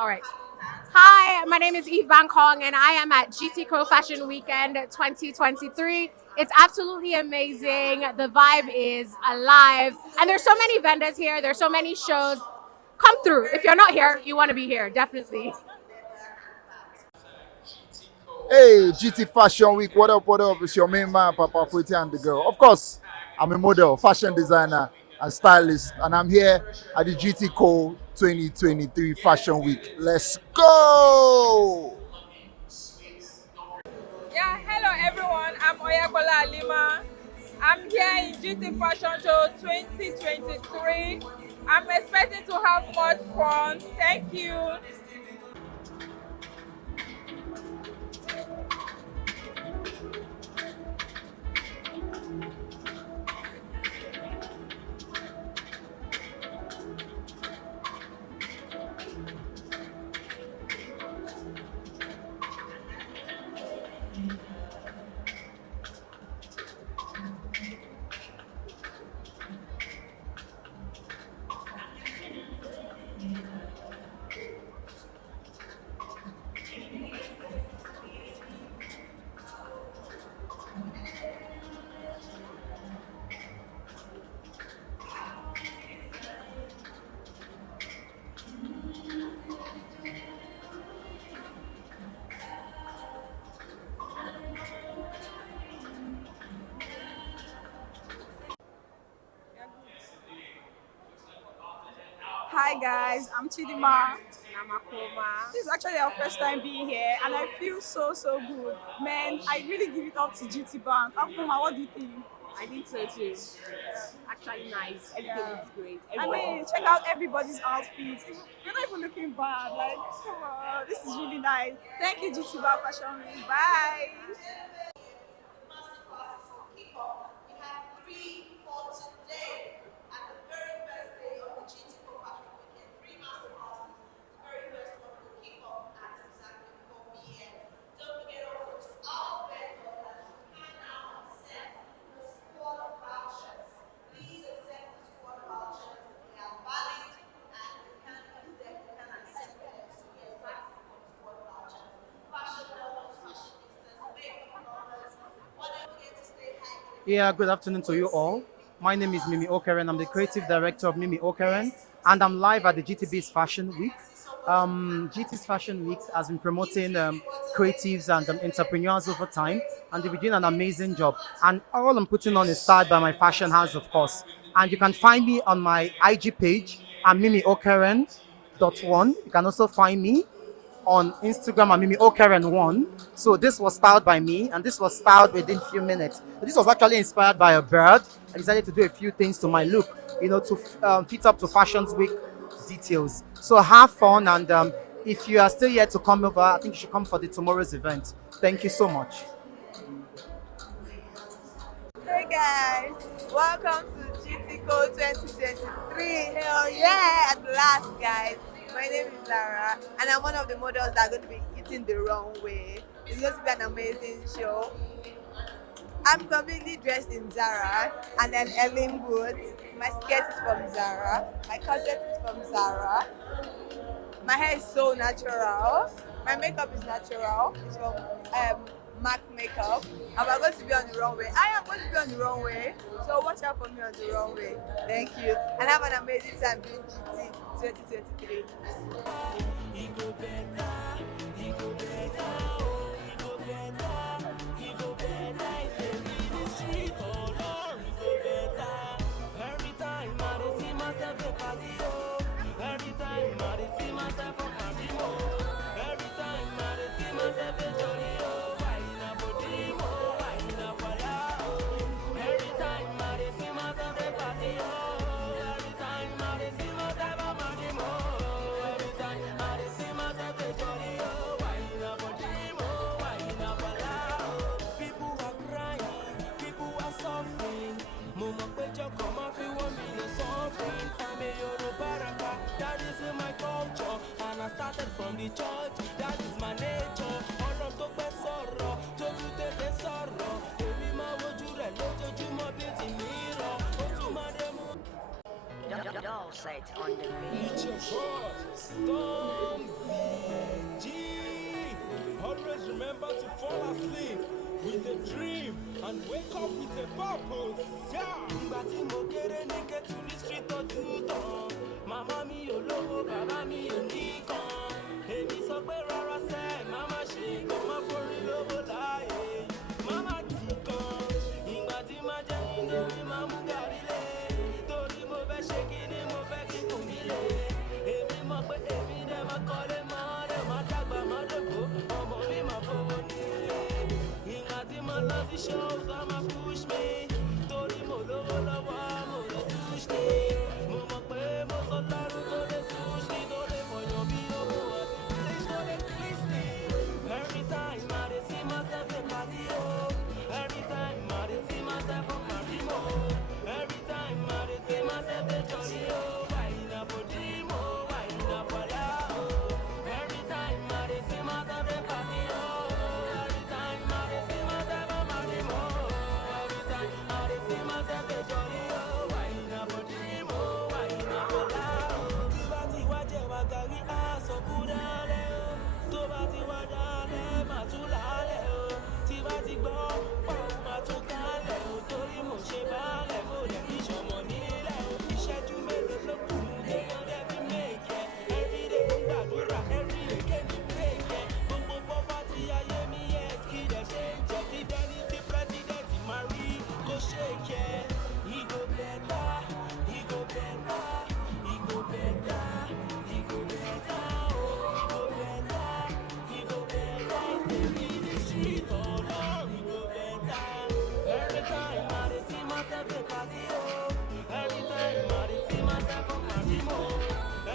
All right. Hi, my name is Eve Bangkong, and I am at Gtco Fashion Weekend 2023. It's absolutely amazing. The vibe is alive, and there's so many vendors here. There's so many shows. Come through. If you're not here, you want to be here, definitely. Hey, GT Fashion Week, what up, what up? It's your main man, Papa Fuiti and the girl. Of course, I'm a model, fashion designer, and stylist, and I'm here at the Gtco 2023 Fashion Week. Let's go! Yeah, hello everyone. I'm Oyakola Alima. I'm here in GT Fashion Show 2023. I'm expecting to have much fun. Thank you. Hi guys, I'm Chidima. I'm Akoma. This is actually our first time being here and I feel so good. Man, I really give it up to GT Bank. Akoma, what do you think? I think so too. Actually, nice. Everything Yeah. is great. I mean, check out everybody's outfits. You're not even looking bad. Like, come on, this is really nice. Thank you, GT Bank Fashion Week. Bye. Yeah, good afternoon to you all. My name is Mimi Okeren. I'm the creative director of Mimi Okeren, and I'm live at the GTB's Fashion Week. GT's Fashion Week has been promoting creatives and entrepreneurs over time, and they've been doing an amazing job. And all I'm putting on is styled by my fashion house, of course. And you can find me on my IG page. I'm Mimi Okeren. One. You can also find me on Instagram at Mimi Okeren1. So this was styled by me, and this was styled within a few minutes. This was actually inspired by a bird. I decided to do a few things to my look, to fit up to Fashion's Week details. So have fun, and if you are still yet to come over, I think you should come for the tomorrow's event. Thank you so much. Hey guys, welcome to Gtco 2023. Hell yeah, at last, guys. My name is Lara, and I'm one of the models that are going to be eating the wrong way. It's going to be an amazing show. I'm completely dressed in Zara and then Ellen boots. My skirt is from Zara. My corset is from Zara. My hair is so natural. My makeup is natural. It's from MAC Makeup. And we're going to be on the runway. I am going to be on the runway. So watch out for me on the runway. Thank you. And have an amazing time doing GT 2023. From the church, that is my nature. Ọlọ́run tó pẹ́ sọ̀rọ̀, tó tún tètè sọ̀rọ̀. Èmi máa wojú rẹ̀ lójoojúmọ́ bí ti mí rọ̀. Ó tún máa dé mú. Doll set on the beat. It's your boy, Stormzy. is a dream and wake up with a purpose. Yeah. Ìgbà tí mo kéré ní Kétu ní street ojú tán. Màmá mi ò lówó, bàbá mi ò ní kan. Èmi sọ pé rárá sẹ́, màmá ṣe nǹkan má forí lówó láàyè. Màmá kì í kan. Ìgbà tí máa jẹ́ Indomie máa mú gàrí lé. Torí mo fẹ́ ṣe kíní, mo fẹ́ kí kùn mí lé. Èmi mọ̀ pé èmi dẹ̀ máa kọ́lé mọ́, dẹ̀ máa dàgbà máa dògbò. Ọmọ mi máa fowó nílé. Ìgbà tí mo lọ sí shows, wọ́n máa push me. Torí mo lówó lọ́wọ́, mo lè push me. Mo mọ̀ pé mo sọ lọ́rùn tó lè push me. Tó lè fọyàn bí owó àti please tó lè please me. Every time I dey see myself dey party oh. Every time I dey see myself on my dream oh. Every time I dey see myself dey jolly oh. Why na for dream oh, why na for lie oh. Every time I dey see myself dey party oh. Every time I dey see myself on my dream oh. Every time I dey see myself dey jolly oh. Why na for dream oh, why na for lie oh. Tí bá ti wá jẹ́ wá gàrí aṣọ kúdálẹ̀ oh. Tó bá ti wá dálẹ̀ máa tún lálẹ́ o. Tí bá ti gbọ́ pàrọ̀ máa tún kálẹ̀ o. Torí mo ṣe bálẹ̀ mo lè fi ṣọmọ nílẹ̀ o. Ìṣẹ́jú mélòó ló kù téèyàn dẹ̀ fi mèkẹ́. Everyday mo ń gbàdúrà everyday kémi bírèkẹ́. Gbogbo poverty ayé mi yes kí dẹ̀ ṣe ń jẹ́. Kí dẹ́ni tí president máa rí kó ṣe kẹ́. He go better, he go better, he go better, he go better oh. He go better, he go better. Baby, the street oh Lord, he go better. Every time I dey see myself dey party oh. Every time I dey see myself on my dream oh.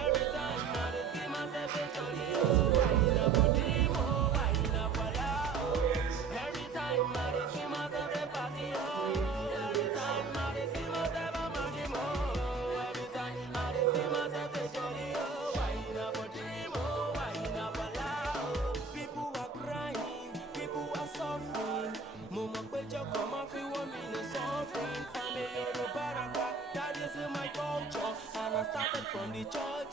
Every time I dey see myself dey jolly oh. Why na for dream oh, why na for lie oh. Every time I dey see myself dey party oh. Every time I dey see myself on my dream oh. Every time I dey see myself dey jolly oh. Why na for dream oh, why na for lie oh. People are crying, people are suffering. Mo mọ̀ pé jọkọ̀ máa fi wọ́n mi ní suffering. I'm a Yoruba rapper, that is in my culture. And I started from the church,